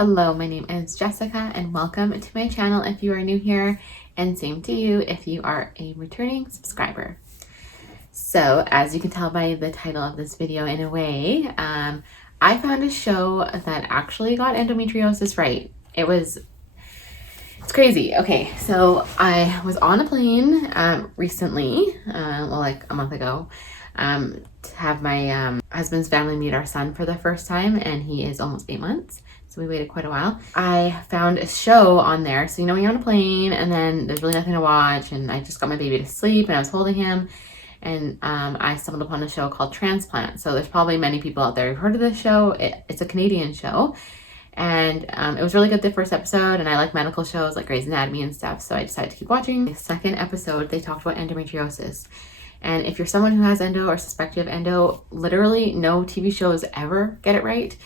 Hello, my name is Jessica and welcome to my channel if you are new here, and same to you if you are a returning subscriber. So as you can tell by the title of this video, in a way, I found a show that actually got endometriosis right. It's crazy. Okay, so I was on a plane recently, like a month ago, to have my husband's family meet our son for the first time, and he is almost 8 months. So we waited quite a while. I found a show on there. So, you know, when you're on a plane and then there's really nothing to watch, and I just got my baby to sleep and I was holding him, and I stumbled upon a show called Transplant. So there's probably many people out there who've heard of this show. It's a Canadian show, and it was really good the first episode, and I like medical shows like Grey's Anatomy and stuff, so I decided to keep watching. The second episode, they talked about endometriosis. And if you're someone who has endo or suspect you have endo, literally no TV shows ever get it right.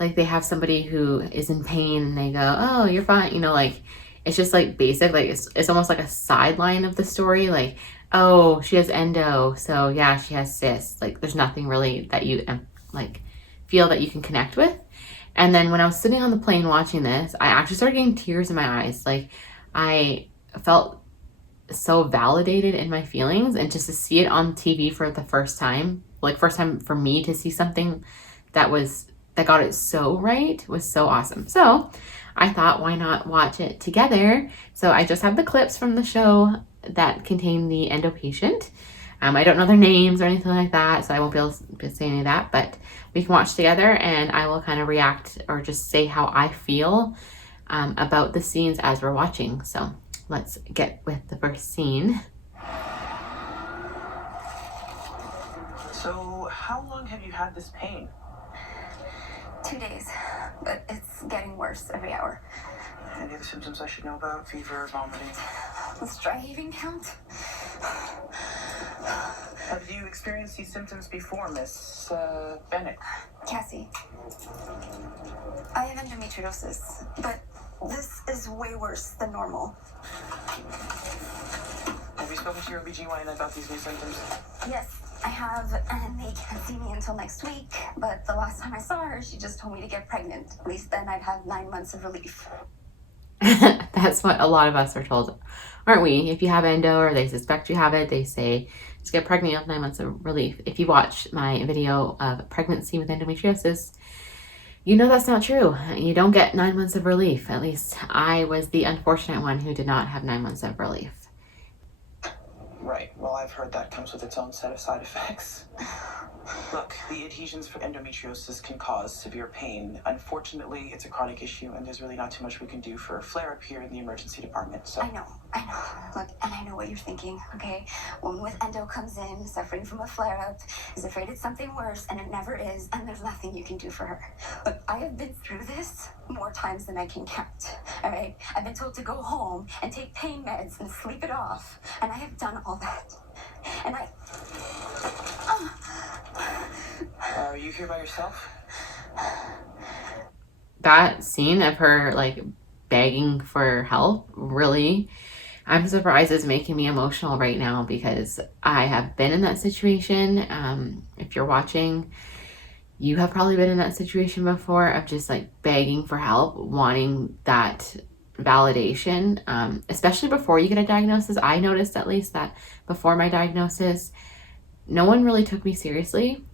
Like, they have somebody who is in pain and they go, oh, you're fine. You know, like, it's just like basic, like it's almost like a sideline of the story. Like, oh, she has endo, so yeah, she has cysts. Like, there's nothing really that you like feel that you can connect with. And then when I was sitting on the plane watching this, I actually started getting tears in my eyes. Like, I felt so validated in my feelings, and just to see it on TV for the first time, like first time for me to see something that got it so right, was so awesome. So I thought, why not watch it together? So I just have the clips from the show that contain the endo patient. I don't know their names or anything like that, so I won't be able to say any of that, but we can watch together and I will kind of react or just say how I feel about the scenes as we're watching. So let's get with the first scene. So how long have you had this pain? 2 days, but it's getting worse every hour. Any other symptoms I should know about? Fever, vomiting? Does dry heaving count? Have you experienced these symptoms before, Miss Bennett? Cassie, I have endometriosis, but this is way worse than normal. Have you spoken to your OB/GYN about these new symptoms? Yes, I have, and they can't see me until next week, but the last time I saw her, she just told me to get pregnant. At least then I'd have 9 months of relief. That's what a lot of us are told, aren't we? If you have endo or they suspect you have it, they say just get pregnant, you have 9 months of relief. If you watch my video of pregnancy with endometriosis, you know that's not true. You don't get 9 months of relief. At least I was the unfortunate one who did not have 9 months of relief. Right. Well, I've heard that comes with its own set of side effects. Look, the adhesions for endometriosis can cause severe pain. Unfortunately, it's a chronic issue, and there's really not too much we can do for a flare-up here in the emergency department, so... I know. Look, and I know what you're thinking, okay? Woman with endo comes in, suffering from a flare-up, is afraid it's something worse, and it never is, and there's nothing you can do for her. Look, I have been through this more times than I can count, all right? I've been told to go home and take pain meds and sleep it off, and I have done all that. And Are you here by yourself? That scene of her like begging for help, really, I'm surprised it's making me emotional right now, because I have been in that situation. If you're watching, you have probably been in that situation before, of just like begging for help, wanting that validation, especially before you get a diagnosis. I noticed, at least, that before my diagnosis, no one really took me seriously.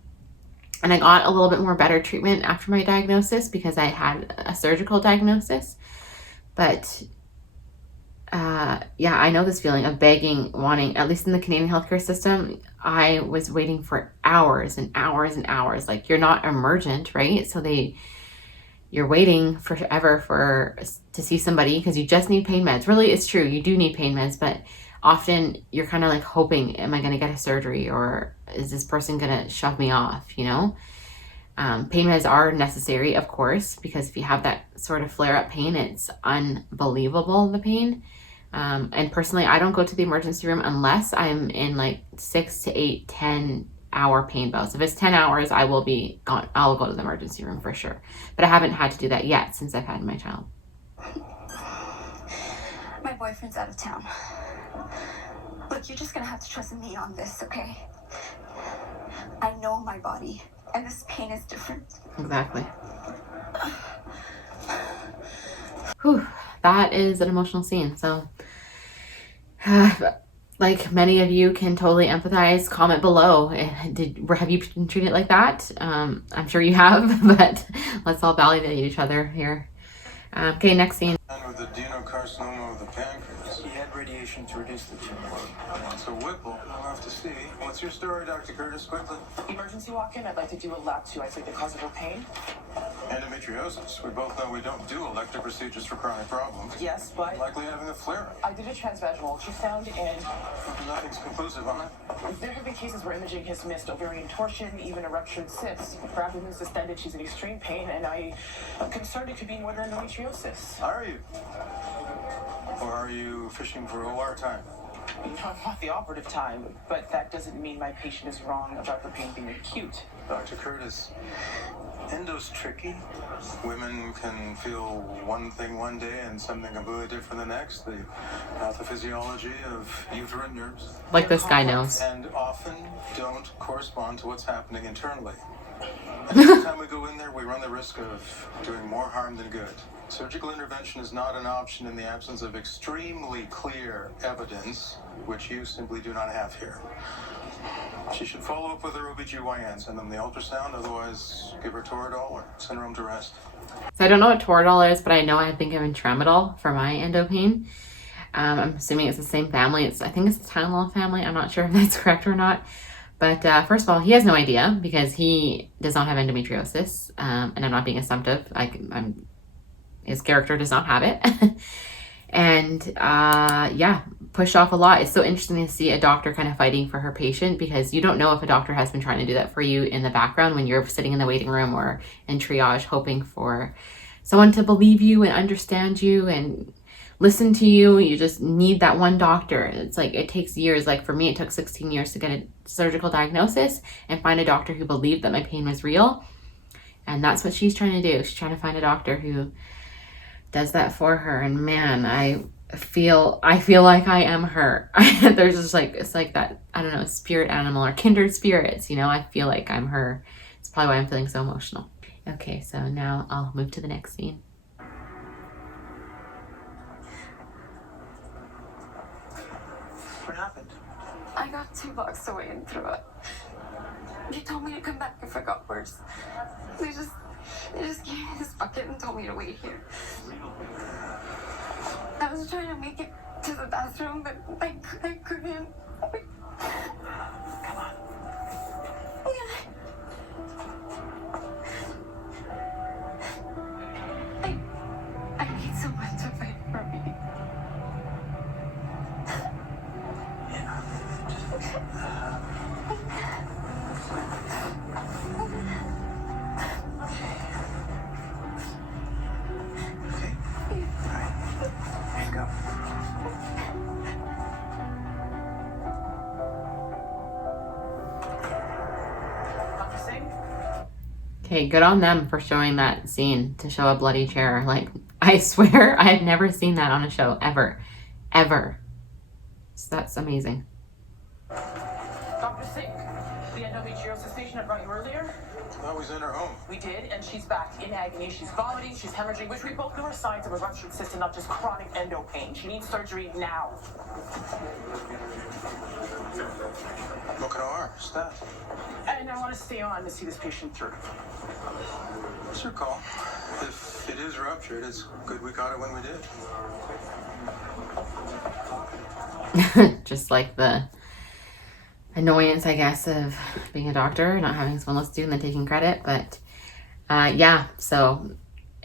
And I got a little bit more better treatment after my diagnosis because I had a surgical diagnosis. But yeah, I know this feeling of begging, wanting, at least in the Canadian healthcare system, I was waiting for hours and hours and hours. Like, you're not emergent, right? So you're waiting forever to see somebody because you just need pain meds. Really, it's true, you do need pain meds, but often you're kind of like hoping, am I going to get a surgery, or is this person going to shove me off, you know? Pain meds are necessary, of course, because if you have that sort of flare-up pain, it's unbelievable, the pain. And personally, I don't go to the emergency room unless I'm in like 6 to 8, 10 hour pain bouts. If it's 10 hours, I will be gone. I'll go to the emergency room for sure. But I haven't had to do that yet since I've had my child. my boyfriend's out of town. Look, you're just gonna have to trust me on this, okay? I know my body, and this pain is different. Exactly. whew, that is an emotional scene. So like many of you can totally empathize. Comment below. Have you been treated like that? I'm sure you have, but let's all validate each other here. Okay, next scene. With adenocarcinoma of the pancreas. He had radiation to reduce the tumor. So Whipple, we'll have to see. What's your story, Dr. Curtis? Quickly. Emergency walk-in. I'd like to do a lab to isolate the cause of her pain. Endometriosis. We both know we don't do elective procedures for chronic problems. Yes, but Likely having a flare-up. I did a transvaginal ultrasound and Nothing's conclusive on that. there have been cases where imaging has missed ovarian torsion, even a ruptured cyst. Her abdomen's distended, she's in extreme pain, and I'm concerned it could be more than endometriosis. Are you? Or are you fishing for OR time? You know, I want the operative time, but that doesn't mean my patient is wrong about her pain being acute. Dr. Curtis, endo's tricky. Women can feel one thing one day and something completely different the next. The pathophysiology of uterine nerves. Like this guy knows. And often don't correspond to what's happening internally. And every time we go in there, we run the risk of doing more harm than good. Surgical intervention is not an option in the absence of extremely clear evidence, which you simply do not have here. She should follow up with her OBGYN, send them the ultrasound, otherwise give her Toradol or send her home to rest. So I don't know what Toradol is, but I know I think of Tramadol for my endo pain. I'm assuming it's the same family. I think it's the Tylenol family. I'm not sure if that's correct or not. But first of all, he has no idea because he does not have endometriosis, and I'm not being assumptive. His character does not have it. And yeah, pushed off a lot. It's so interesting to see a doctor kind of fighting for her patient because you don't know if a doctor has been trying to do that for you in the background when you're sitting in the waiting room or in triage hoping for someone to believe you and understand you and listen to you. You just need that one doctor. It's like it takes years. Like for me, it took 16 years to get a surgical diagnosis and find a doctor who believed that my pain was real. And that's what she's trying to do. She's trying to find a doctor who does that for her. And man, I feel like I am her. There's just like, it's like that, I don't know, spirit animal or kindred spirits, you know, I feel like I'm her. It's probably why I'm feeling so emotional. Okay, so now I'll move to the next scene. What happened? I got 2 blocks away and threw up. They told me to come back if it got worse. They just gave me this bucket and told me to wait here. I was trying to make it to the bathroom, but I couldn't. Come on. I need someone to fight for me. Okay. All right. Let's go. Dr. Singh? Okay, good on them for showing that scene to show a bloody chair. Like, I swear I had never seen that on a show, ever. So that's amazing. Dr. Singh, the endometriosis patient I brought you earlier? That was in her home. We did, and she's back in agony. She's vomiting, she's hemorrhaging, which we both know are signs of a ruptured cyst and not just chronic endo pain. She needs surgery now. Book an OR, staff. And I want to stay on to see this patient through. It's your call. If it is ruptured, it's good we got it when we did. Just like the annoyance, I guess, of being a doctor, not having someone else do and then taking credit. But yeah, so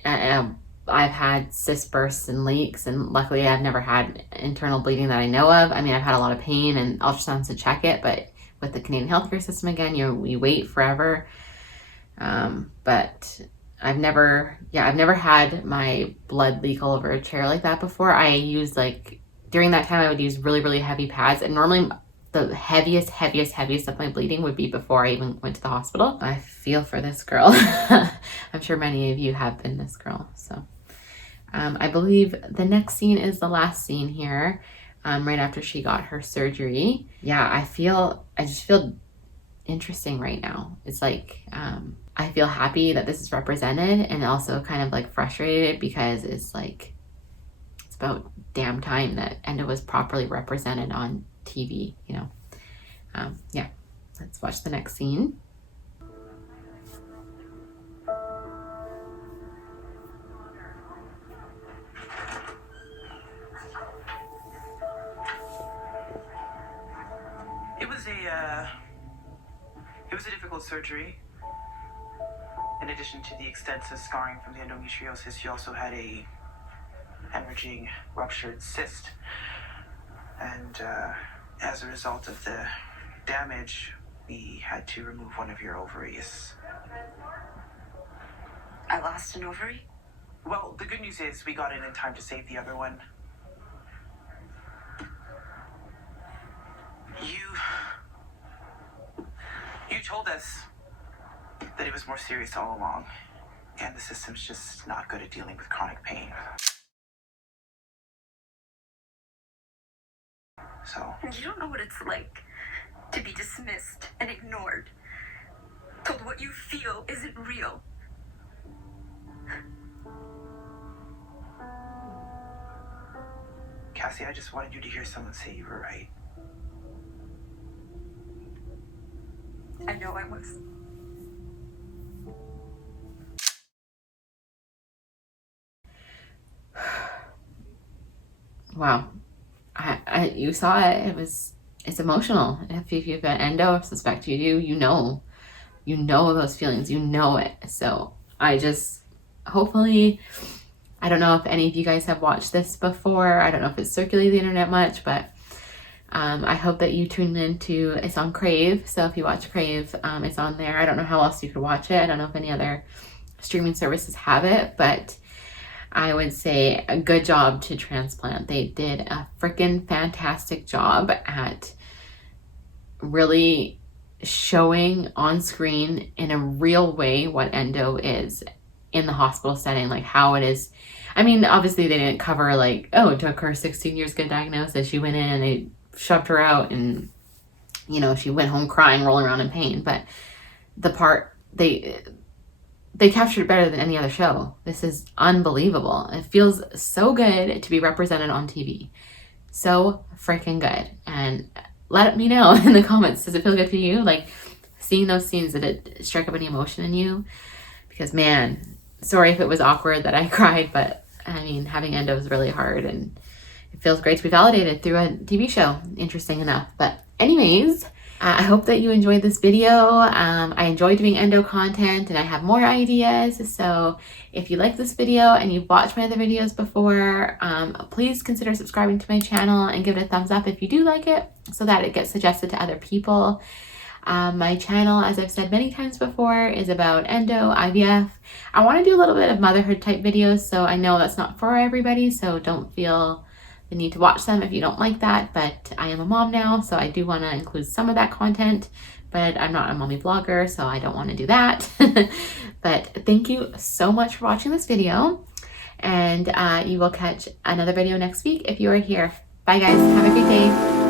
I've had cyst bursts and leaks, and luckily I've never had internal bleeding that I know of. I mean, I've had a lot of pain and ultrasounds to check it, but with the Canadian healthcare system, again, you wait forever. But I've never had my blood leak all over a chair like that before. I used during that time I would use really, really heavy pads, and normally the heaviest of my bleeding would be before I even went to the hospital. I feel for this girl. I'm sure many of you have been this girl. So I believe the next scene is the last scene here, right after she got her surgery. Yeah, I just feel interesting right now. It's like, I feel happy that this is represented, and also kind of like frustrated because it's like, about damn time that Endo was properly represented on TV, you know. Yeah, let's watch the next scene. It was a difficult surgery. In addition to the extensive scarring from the endometriosis, she also had a hemorrhaging ruptured cyst. And as a result of the damage, we had to remove one of your ovaries. I lost an ovary? Well, the good news is we got in time to save the other one. You told us that it was more serious all along, and the system's just not good at dealing with chronic pain. So, You don't know what it's like to be dismissed and ignored. Told what you feel isn't real. Cassie, I just wanted you to hear someone say you were right. I know I was. Wow. You saw it. It's emotional. If you've got endo, I suspect you do, you know those feelings, you know it. So hopefully, I don't know if any of you guys have watched this before. I don't know if it's circulated the internet much, but I hope that you tune into, it's on Crave. So if you watch Crave, it's on there. I don't know how else you could watch it. I don't know if any other streaming services have it, but I would say a good job to Transplant. They did a freaking fantastic job at really showing on screen in a real way what endo is in the hospital setting, like how it is. I mean, obviously they didn't cover like, oh, it took her 16 years to get diagnosis. She went in and they shoved her out and, you know, she went home crying, rolling around in pain. But the part, they captured it better than any other show. This is unbelievable. It feels so good to be represented on TV. So freaking good. And let me know in the comments, does it feel good to you? Like seeing those scenes, did it strike up any emotion in you? Because man, sorry if it was awkward that I cried, but I mean, having endo is really hard and it feels great to be validated through a TV show, interesting enough. But anyways, I hope that you enjoyed this video. I enjoy doing endo content and I have more ideas. So if you like this video and you've watched my other videos before, please consider subscribing to my channel and give it a thumbs up if you do like it so that it gets suggested to other people. My channel, as I've said many times before, is about endo, IVF. I want to do a little bit of motherhood type videos, so I know that's not for everybody, so don't feel the need to watch them if you don't like that, but I am a mom now, so I do want to include some of that content, but I'm not a mommy vlogger, so I don't want to do that. But thank you so much for watching this video, and you will catch another video next week if you are here. Bye guys, have a great day.